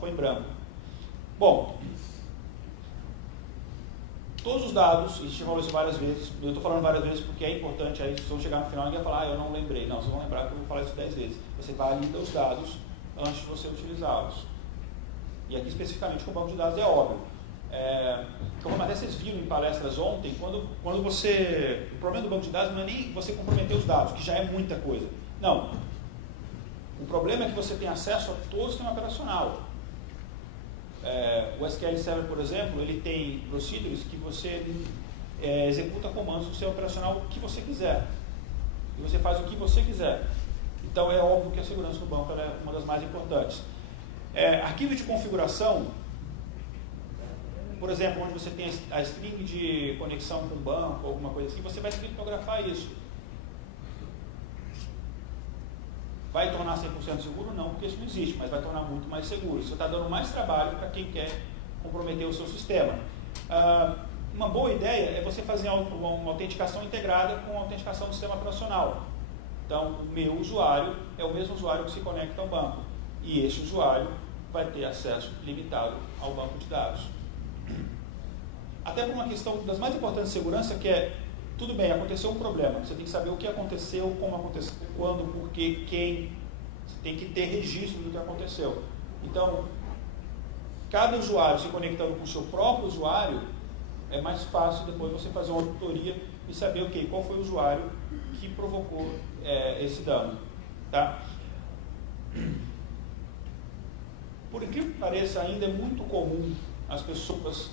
em branco. Bom, todos os dados, a gente falou isso várias vezes, eu estou falando várias vezes porque é importante, aí se eu chegar no final ninguém vai falar, eu não lembrei. Não, vocês vão lembrar que eu vou falar isso 10 vezes. Você valida os dados antes de você utilizá-los. E aqui especificamente com o banco de dados é óbvio. Como até vocês viram em palestras ontem, quando você... O problema do banco de dados não é nem você comprometer os dados, que já é muita coisa. Não. O problema é que você tem acesso a todo o sistema operacional. O SQL Server, por exemplo, ele tem procedures que você executa comandos do sistema operacional que você quiser. E você faz o que você quiser. Então é óbvio que a segurança do banco é uma das mais importantes. Arquivo de configuração, por exemplo, onde você tem a string de conexão com o banco, alguma coisa assim, você vai criptografar isso. Vai tornar 100% seguro? Não, porque isso não existe, mas vai tornar muito mais seguro. Isso está dando mais trabalho para quem quer comprometer o seu sistema. Uma boa ideia é você fazer uma autenticação integrada com a autenticação do sistema operacional. Então, o meu usuário é o mesmo usuário que se conecta ao banco. E esse usuário vai ter acesso limitado ao banco de dados. Até por uma questão das mais importantes de segurança, que é, tudo bem, aconteceu um problema, você tem que saber o que aconteceu, como aconteceu, quando, por quê, quem, você tem que ter registro do que aconteceu. Então, cada usuário se conectando com o seu próprio usuário, é mais fácil depois você fazer uma auditoria e saber qual foi o usuário que provocou esse dano. Tá? Por incrível que pareça, ainda é muito comum as pessoas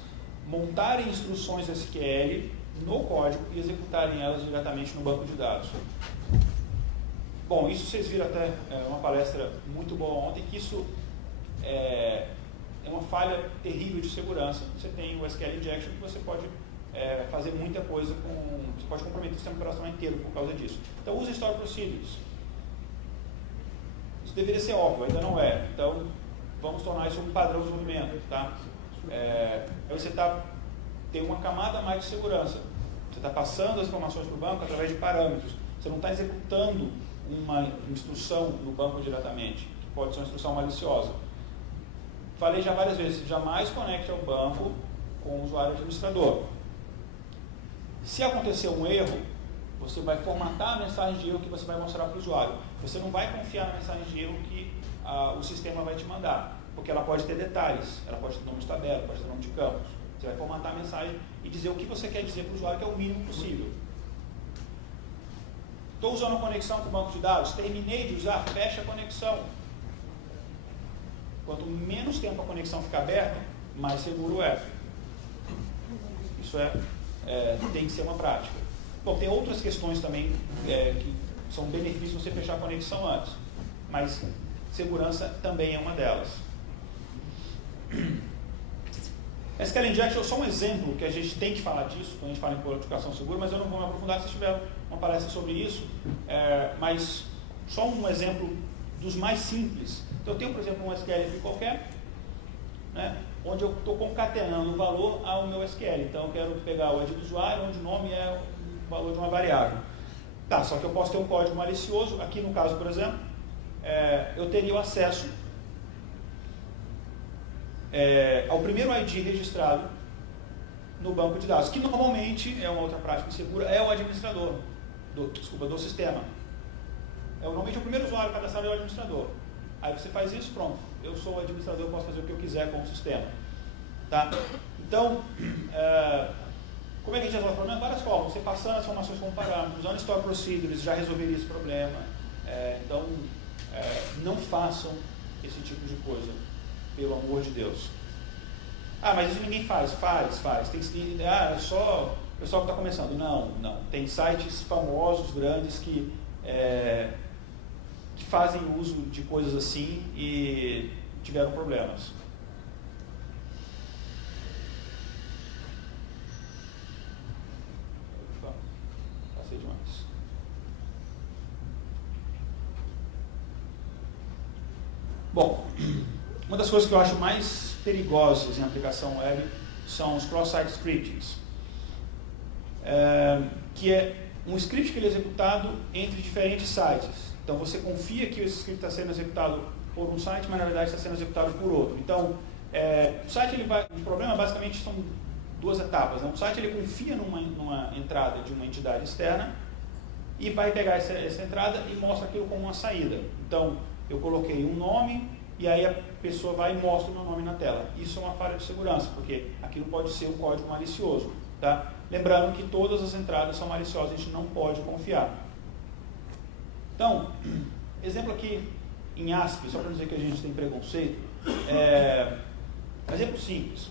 montarem instruções SQL no código e executarem elas diretamente no banco de dados. Bom, isso vocês viram até uma palestra muito boa ontem, que isso é uma falha terrível de segurança. Você tem o SQL Injection, que você pode fazer muita coisa você pode comprometer o sistema operacional inteiro por causa disso. Então, use Store Procedures. Isso deveria ser óbvio, ainda não é. Então, vamos tornar isso um padrão de desenvolvimento. Tá? Aí você tem uma camada a mais de segurança. Você está passando as informações para o banco através de parâmetros. Você não está executando uma instrução no banco diretamente, que pode ser uma instrução maliciosa. Falei já várias vezes, jamais conecte ao banco com o usuário administrador. Se acontecer um erro, você vai formatar a mensagem de erro que você vai mostrar para o usuário. Você não vai confiar na mensagem de erro que o sistema vai te mandar, porque ela pode ter detalhes, ela pode ter nome de tabela, pode ter nome de campos. Você vai formatar a mensagem e dizer o que você quer dizer para o usuário, que é o mínimo possível. Estou usando a conexão com o banco de dados, terminei de usar, fecha a conexão. Quanto menos tempo a conexão ficar aberta, mais seguro é. Isso tem que ser uma prática. Bom, tem outras questões também que são benefícios você fechar a conexão antes, mas segurança também é uma delas. SQL Injection é só um exemplo que a gente tem que falar disso quando a gente fala em codificação segura, mas eu não vou me aprofundar se tiver uma palestra sobre isso, mas só um exemplo dos mais simples. Então eu tenho, por exemplo, um SQL aqui qualquer, né, onde eu estou concatenando o valor ao meu SQL. Então eu quero pegar o ID do usuário, onde o nome é o valor de uma variável. Tá, só que eu posso ter um código malicioso. Aqui no caso, por exemplo, eu teria o acesso ao primeiro ID registrado no banco de dados, que normalmente é uma outra prática insegura, é o administrador do sistema. Normalmente o primeiro usuário cadastrado é o administrador. Aí você faz isso, pronto. Eu sou o administrador, eu posso fazer o que eu quiser com o sistema. Tá? Então, como é que a gente resolve o problema? Várias formas. Você passando as informações como parâmetros, usando Store Procedures, já resolveria esse problema. Então, não façam esse tipo de coisa, pelo amor de Deus. Mas isso ninguém faz. Faz. Tem que é só o pessoal que está começando. Não. Tem sites famosos, grandes, que fazem uso de coisas assim e tiveram problemas. Passei demais. Bom, uma das coisas que eu acho mais perigosas em aplicação web são os cross-site scriptings, que é um script que ele é executado entre diferentes sites. Então você confia que esse script está sendo executado por um site, mas na verdade está sendo executado por outro. Então, o site o problema basicamente são duas etapas, né? O site ele confia numa entrada de uma entidade externa e vai pegar essa entrada e mostra aquilo como uma saída. Então, eu coloquei um nome e aí a pessoa vai e mostra o meu nome na tela. Isso é uma falha de segurança, porque aquilo pode ser um código malicioso. Tá? Lembrando que todas as entradas são maliciosas, a gente não pode confiar. Então, exemplo aqui em ASP, só para dizer que a gente tem preconceito, exemplo simples.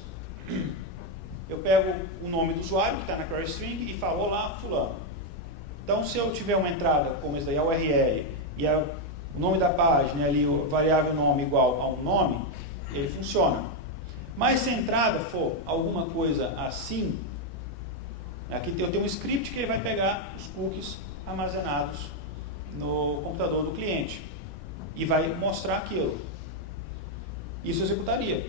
Eu pego o nome do usuário, que está na query string, e falo, olá, fulano. Então, se eu tiver uma entrada como esse daí, a URL, e o nome da página, ali, o variável nome igual a um nome, ele funciona. Mas se a entrada for alguma coisa assim, aqui eu tenho um script que ele vai pegar os cookies armazenados no computador do cliente e vai mostrar aquilo. Isso eu executaria.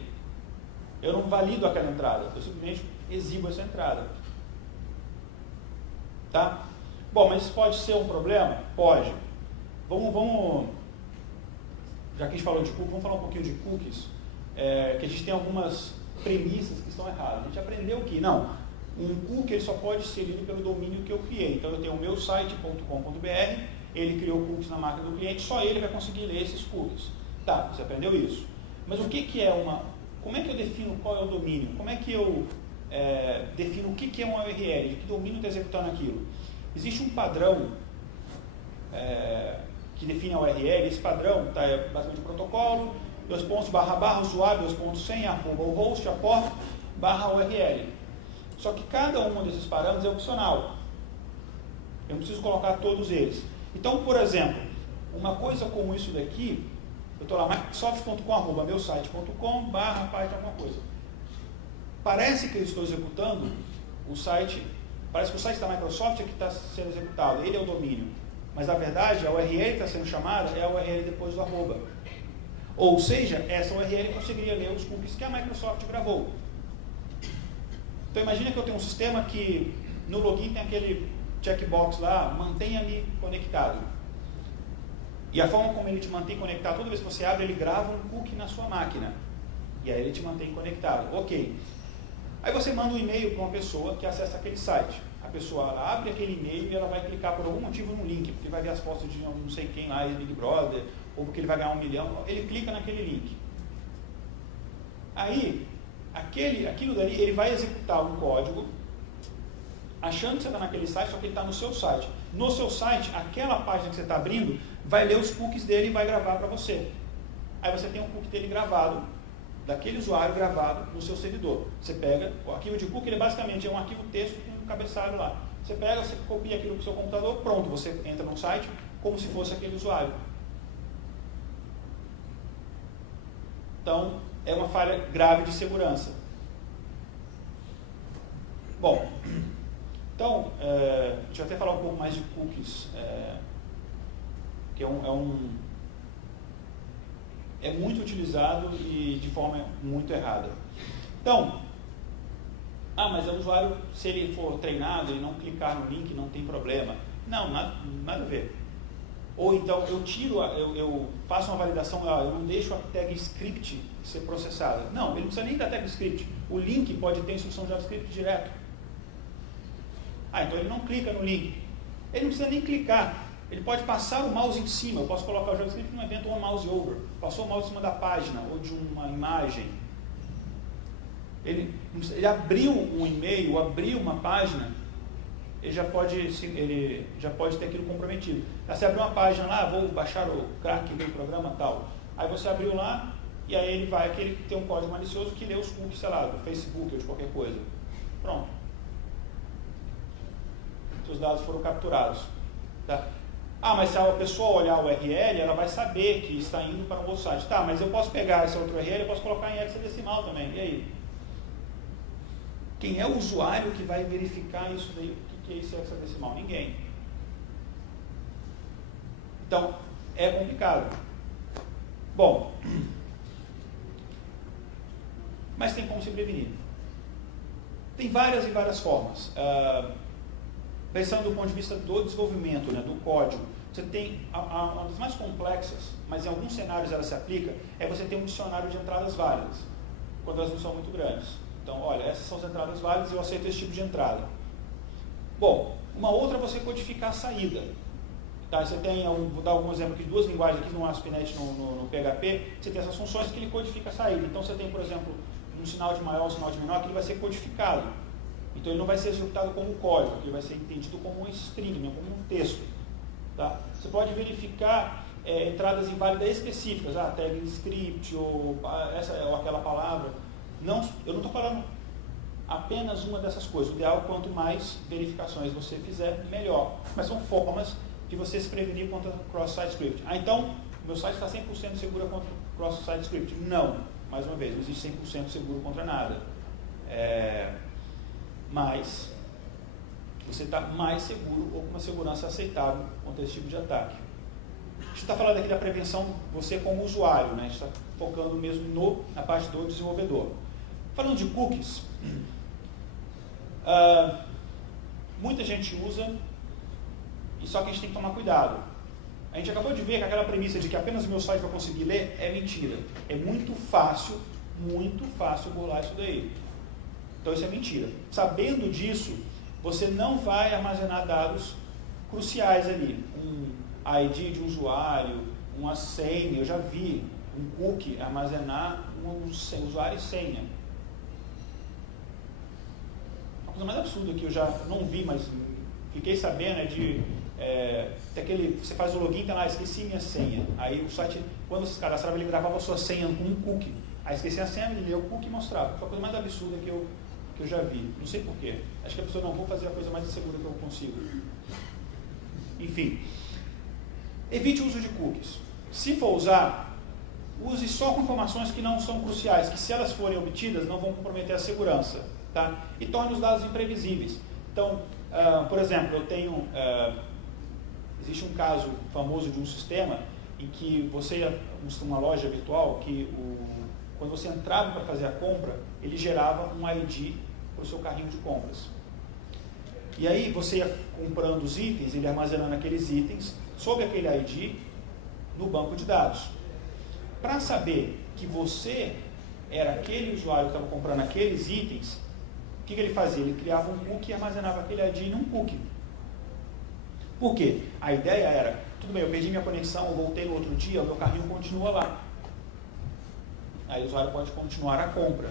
Eu não valido aquela entrada, eu simplesmente exibo essa entrada. Tá? Bom, mas isso pode ser um problema? Pode. Vamos já que a gente falou de cookies, vamos falar um pouquinho de cookies, que a gente tem algumas premissas que estão erradas. A gente aprendeu que, não, um cookie ele só pode ser lido pelo domínio que eu criei. Então eu tenho o meu site.com.br, ele criou cookies na máquina do cliente, só ele vai conseguir ler esses cookies. Tá, você aprendeu isso. Mas o que é como é que eu defino qual é o domínio? Como é que eu defino o que é uma URL? De que domínio está executando aquilo? Existe um padrão que define a URL. Esse padrão é basicamente o protocolo, // usuário, /senha, arroba o host, a porta, /URL. Só que cada um desses parâmetros é opcional. Eu não preciso colocar todos eles. Então, por exemplo, uma coisa como isso daqui, eu estou lá, microsoft.com, meu site.com, /Python alguma coisa. Parece que eu estou executando o site, parece que o site da Microsoft é que está sendo executado, ele é o domínio. Mas, na verdade, a URL que está sendo chamada é a URL depois do arroba. Ou seja, essa URL conseguiria ler os cookies que a Microsoft gravou. Então, imagina que eu tenho um sistema que no login tem checkbox lá, mantenha-me conectado. E a forma como ele te mantém conectado, toda vez que você abre, ele grava um cookie na sua máquina. E aí ele te mantém conectado. Ok. Aí você manda um e-mail para uma pessoa que acessa aquele site. A pessoa ela abre aquele e-mail e ela vai clicar por algum motivo no link, porque vai ver as fotos de não sei quem lá, Big Brother, ou porque ele vai ganhar 1 milhão. Ele clica naquele link. Aí, aquilo dali, ele vai executar um código, achando que você está naquele site, só que ele está no seu site. No seu site, aquela página que você está abrindo, vai ler os cookies dele e vai gravar para você. Aí você tem um cookie dele gravado, daquele usuário gravado no seu servidor. Você pega, o arquivo de cookie, ele basicamente é um arquivo texto com um cabeçalho lá. Você pega, você copia aquilo para o seu computador, pronto, você entra no site como se fosse aquele usuário. Então, é uma falha grave de segurança. Bom, então, deixa eu até falar um pouco mais de cookies, que é muito utilizado e de forma muito errada. Então, mas o usuário, se ele for treinado, ele não clicar no link, não tem problema. Não, nada a ver. Ou então, eu faço uma validação, eu não deixo a tag script ser processada. Não, ele não precisa nem da tag script. O link pode ter instrução JavaScript direto. Então ele não clica no link. Ele não precisa nem clicar. Ele pode passar o mouse em cima. Eu posso colocar o JavaScript num evento mouse over. Passou o mouse em cima da página ou de uma imagem. Ele abriu um e-mail, abriu uma página, ele já pode ter aquilo comprometido. Você abriu uma página lá, vou baixar o crack do programa tal. Aí você abriu lá, e aí ele tem um código malicioso que lê os cookies, sei lá, do Facebook ou de qualquer coisa. Pronto. Seus dados foram capturados. Tá? Mas se a pessoa olhar o URL, ela vai saber que está indo para um outro site. Tá, mas eu posso pegar esse outro URL e posso colocar em hexadecimal também. E aí? Quem é o usuário que vai verificar isso daí? O que é esse hexadecimal? Ninguém. Então, é complicado. Bom, mas tem como se prevenir. Tem várias e várias formas. Pensando do ponto de vista do desenvolvimento, né, do código, você tem uma das mais complexas, mas em alguns cenários ela se aplica, é você ter um dicionário de entradas válidas, quando elas não são muito grandes. Então, olha, essas são as entradas válidas e eu aceito esse tipo de entrada. Bom, uma outra é você codificar a saída. Tá, você tem, vou dar algum exemplo aqui de duas linguagens aqui no ASP.NET no PHP, você tem essas funções que ele codifica a saída. Então, você tem, por exemplo, um sinal de maior, um sinal de menor, que ele vai ser codificado. Então, ele não vai ser executado como código, ele vai ser entendido como um string, né, como um texto. Tá? Você pode verificar entradas inválidas específicas, tag script ou aquela palavra. Eu não estou falando apenas uma dessas coisas. O ideal, quanto mais verificações você fizer, melhor. Mas são formas de você se prevenir contra cross-site script. Então, meu site está 100% seguro contra cross-site script. Não. Mais uma vez, não existe 100% seguro contra nada. Mas você está mais seguro ou com uma segurança aceitável contra esse tipo de ataque. A gente está falando aqui da prevenção, você como usuário, né? A gente está focando mesmo na parte do desenvolvedor. Falando de cookies, muita gente usa, e só que a gente tem que tomar cuidado. A gente acabou de ver que aquela premissa de que apenas o meu site vai conseguir ler é mentira. É muito fácil burlar isso daí. Então isso é mentira. Sabendo disso, você não vai armazenar dados cruciais ali. Um ID de usuário, uma senha. Eu já vi um cookie armazenar um usuário e senha. A coisa mais absurda que eu já não vi, mas fiquei sabendo você faz o login, tá lá, esqueci minha senha. Aí o site, quando você se cadastrava, ele gravava a sua senha com um cookie. Aí esqueci a senha, ele leu o cookie e mostrava. Foi a coisa mais absurda que eu já vi. Não sei porquê. Acho que a pessoa não vou fazer a coisa mais segura que eu consigo. Enfim. Evite o uso de cookies. Se for usar, use só com informações que não são cruciais, que se elas forem obtidas, não vão comprometer a segurança. Tá? E torne os dados imprevisíveis. Então, por exemplo, existe um caso famoso de um sistema em que uma loja virtual, que quando você entrava para fazer a compra, ele gerava um ID para o seu carrinho de compras. E aí você ia comprando os itens, ele armazenando aqueles itens, sob aquele ID, no banco de dados. Para saber que você era aquele usuário que estava comprando aqueles itens, o que ele fazia? Ele criava um cookie e armazenava aquele ID num cookie. Por quê? A ideia era, tudo bem, eu perdi minha conexão, eu voltei no outro dia, o meu carrinho continua lá. Aí o usuário pode continuar a compra.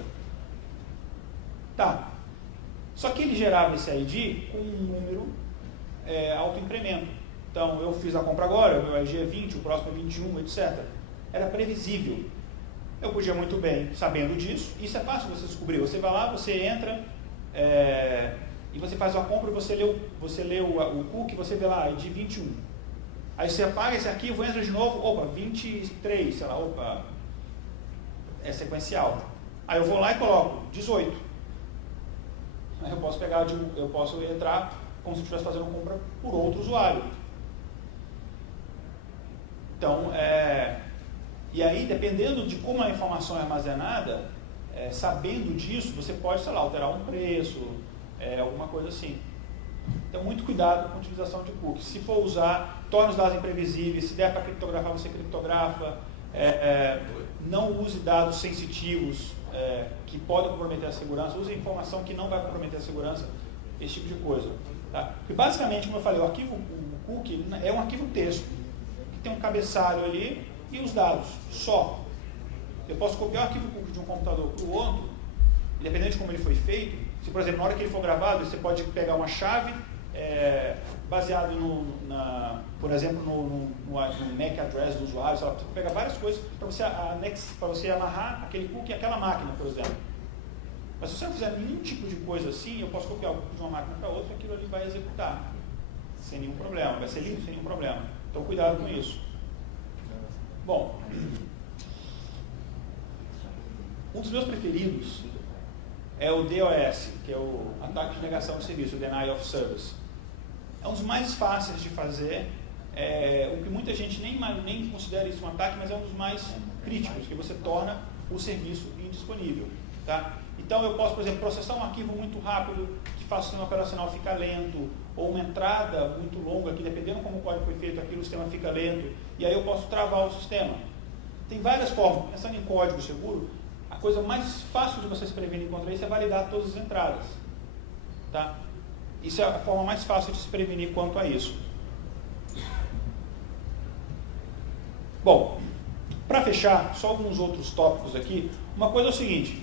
Tá. Só que ele gerava esse ID com um número auto-incremento. Então, eu fiz a compra agora, o meu ID é 20, o próximo é 21, etc. Era previsível. Eu podia muito bem, sabendo disso, isso é fácil você descobrir. Você vai lá, você entra e você faz a compra e você lê o cookie, você vê lá, ID 21. Aí você apaga esse arquivo, entra de novo, opa, 23, sei lá, opa, é sequencial. Aí eu vou lá e coloco 18. Aí eu posso entrar como se eu estivesse fazendo compra por outro usuário. Então, e aí, dependendo de como a informação é armazenada, sabendo disso, você pode, sei lá, alterar um preço, alguma coisa assim. Então, muito cuidado com a utilização de cookies. Se for usar, torne os dados imprevisíveis. Se der para criptografar, você criptografa. Não use dados sensitivos que podem comprometer a segurança. Use informação que não vai comprometer a segurança. Esse tipo de coisa. Tá? E basicamente, como eu falei, o cookie é um arquivo texto. Que tem um cabeçalho ali e os dados. Só. Eu posso copiar o arquivo cookie de um computador para o outro, independente de como ele foi feito. Se, por exemplo, na hora que ele for gravado, você pode pegar uma chave baseado por exemplo, no MAC address do usuário, você pode pegar várias coisas para você amarrar aquele cookie àquela máquina, por exemplo. Mas se você não fizer nenhum tipo de coisa assim, eu posso copiar o cookie de uma máquina para outra e aquilo ali vai executar, sem nenhum problema, vai ser limpo sem nenhum problema. Então, cuidado com isso. Bom, um dos meus preferidos é o DOS, que é o ataque de negação de serviço, o Denial of Service. É um dos mais fáceis de fazer, o que muita gente nem considera isso um ataque, mas é um dos mais críticos, que você torna o serviço indisponível. Tá? Então eu posso, por exemplo, processar um arquivo muito rápido, que faz o sistema operacional ficar lento, ou uma entrada muito longa, que dependendo como o código foi feito, aquilo o sistema fica lento, e aí eu posso travar o sistema. Tem várias formas. Pensando em código seguro, a coisa mais fácil de você se prevenir contra isso é validar todas as entradas. Tá? Isso é a forma mais fácil de se prevenir quanto a isso. Bom, para fechar, só alguns outros tópicos aqui. Uma coisa é o seguinte,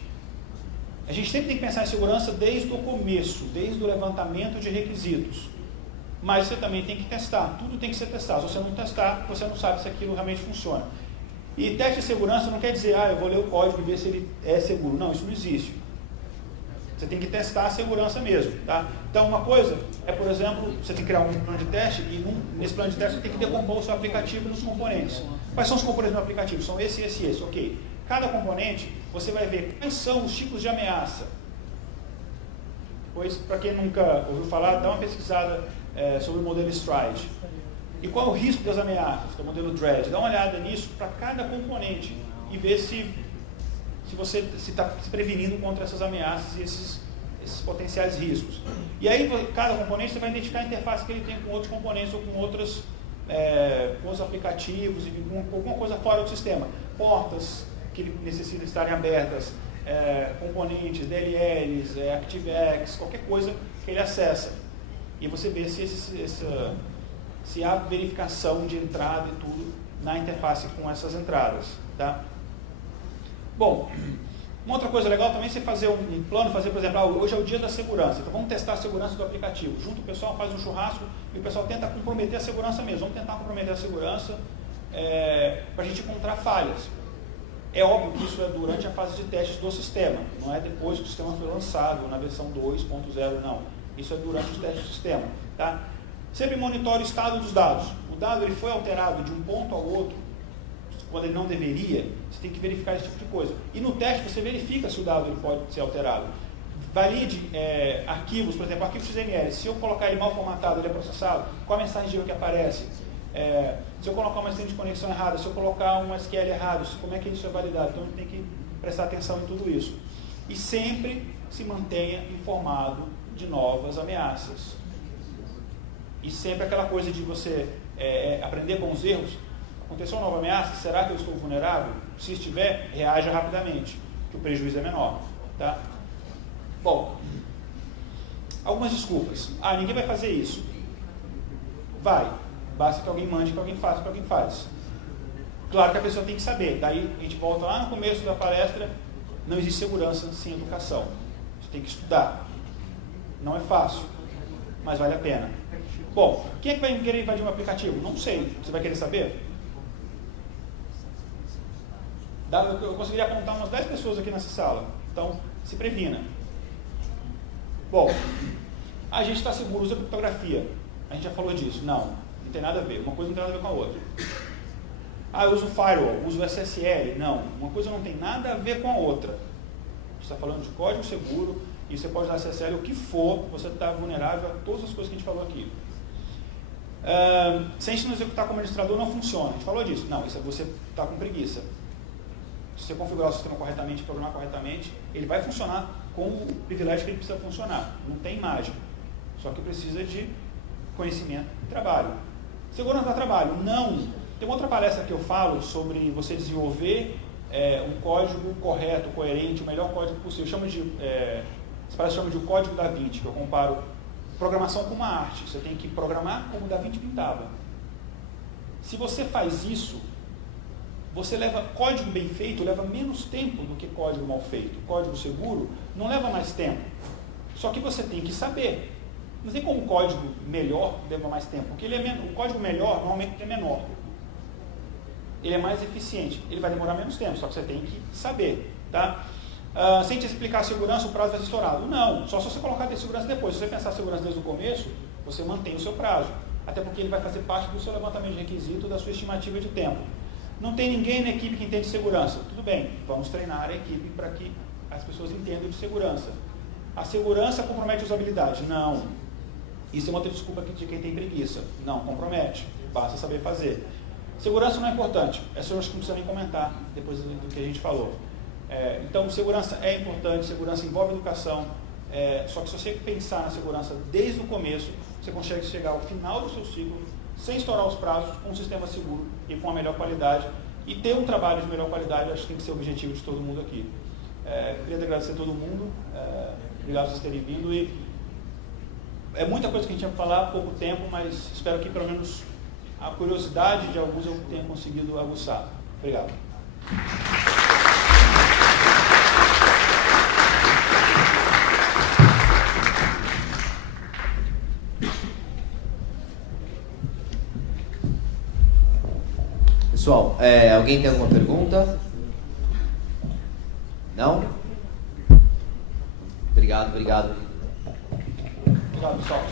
a gente sempre tem que pensar em segurança desde o começo, desde o levantamento de requisitos. Mas você também tem que testar, tudo tem que ser testado. Se você não testar, você não sabe se aquilo realmente funciona. E teste de segurança não quer dizer, eu vou ler o código e ver se ele é seguro. Não, isso não existe. Você tem que testar a segurança mesmo. Tá? Então, uma coisa é, por exemplo, você tem que criar um plano de teste e nesse plano de teste você tem que decompor o seu aplicativo nos componentes. Quais são os componentes do aplicativo? São esse, esse e esse. Ok. Cada componente, você vai ver quais são os tipos de ameaça. Depois, para quem nunca ouviu falar, dá uma pesquisada sobre o modelo Stride. E qual é o risco das ameaças, que é o modelo DRED. Dá uma olhada nisso para cada componente e ver se você está se prevenindo contra essas ameaças e esses potenciais riscos. E aí, cada componente você vai identificar a interface que ele tem com outros componentes ou com outros aplicativos e com alguma coisa fora do sistema. Portas que ele necessita estarem abertas, componentes, DLLs, ActiveX, qualquer coisa que ele acessa. E você vê se há verificação de entrada e tudo na interface com essas entradas. Tá? Bom, uma outra coisa legal também é você fazer um plano, por exemplo, hoje é o dia da segurança, então vamos testar a segurança do aplicativo. Junto o pessoal faz um churrasco e o pessoal tenta comprometer a segurança mesmo. Vamos tentar comprometer a segurança para a gente encontrar falhas. É óbvio que isso é durante a fase de testes do sistema, não é depois que o sistema foi lançado, na versão 2.0, não. Isso é durante os testes do sistema. Tá? Sempre monitore o estado dos dados. O dado ele foi alterado de um ponto ao outro, quando ele não deveria, você tem que verificar esse tipo de coisa. E no teste você verifica se o dado ele pode ser alterado. Valide arquivos, por exemplo, arquivo XML. Se eu colocar ele mal formatado, ele é processado, qual a mensagem de erro que aparece? Se eu colocar uma extensão de conexão errada, se eu colocar um SQL errado, como é que isso é validado? Então a gente tem que prestar atenção em tudo isso. E sempre se mantenha informado de novas ameaças. E sempre aquela coisa de você aprender com os erros. Aconteceu uma nova ameaça, será que eu estou vulnerável? Se estiver, reaja rapidamente, que o prejuízo é menor. Tá? Bom, algumas desculpas. Ninguém vai fazer isso. Vai. Basta que alguém mande, que alguém faça, que alguém faz. Claro que a pessoa tem que saber. Daí a gente volta lá no começo da palestra, não existe segurança sem educação. Você tem que estudar. Não é fácil, mas vale a pena. Bom, quem é que vai querer invadir um aplicativo? Não sei. Você vai querer saber? Eu conseguiria apontar umas 10 pessoas aqui nessa sala. Então, se previna. Bom, a gente está seguro, usa criptografia. A gente já falou disso. Não tem nada a ver. Uma coisa não tem nada a ver com a outra. Eu uso firewall, uso SSL. Não, uma coisa não tem nada a ver com a outra. A gente está falando de código seguro e você pode usar SSL o que for, você está vulnerável a todas as coisas que a gente falou aqui. Se a gente não executar como administrador, não funciona. A gente falou disso. Não, isso é você está com preguiça. Se você configurar o sistema corretamente, programar corretamente, ele vai funcionar com o privilégio que ele precisa funcionar. Não tem mágica. Só que precisa de conhecimento e trabalho. Segurança do trabalho. Não. Tem uma outra palestra que eu falo sobre você desenvolver um código correto, coerente, o melhor código possível. Essa palestra chama de o código da Vinci, que eu comparo programação com uma arte. Você tem que programar como o da Vinci pintava. Se você faz isso, você leva código bem feito, leva menos tempo do que código mal feito. Código seguro não leva mais tempo. Só que você tem que saber. Não tem como o código melhor leva mais tempo, porque o código melhor normalmente é menor. Ele é mais eficiente. Ele vai demorar menos tempo, só que você tem que saber. Tá? Se a gente explicar a segurança, o prazo vai ser estourado. Não, só se você colocar a segurança depois. Se você pensar a segurança desde o começo, você mantém o seu prazo. Até porque ele vai fazer parte do seu levantamento de requisito, da sua estimativa de tempo. Não tem ninguém na equipe que entende de segurança. Tudo bem, vamos treinar a equipe para que as pessoas entendam de segurança. A segurança compromete a usabilidade? Não. Isso é uma outra desculpa de quem tem preguiça. Não, compromete. Basta saber fazer. Segurança não é importante. Essa eu acho que não precisa nem comentar depois do que a gente falou. Então, segurança é importante, segurança envolve educação. Só que se você pensar na segurança desde o começo, você consegue chegar ao final do seu ciclo sem estourar os prazos, com um sistema seguro e com a melhor qualidade. E ter um trabalho de melhor qualidade, acho que tem que ser o objetivo de todo mundo aqui. Queria agradecer a todo mundo. Obrigado por vocês terem vindo. E é muita coisa que a gente tinha para falar, pouco tempo, mas espero que pelo menos a curiosidade de alguns eu tenha conseguido aguçar. Obrigado. Pessoal, alguém tem alguma pergunta? Não? Obrigado. Obrigado, pessoal.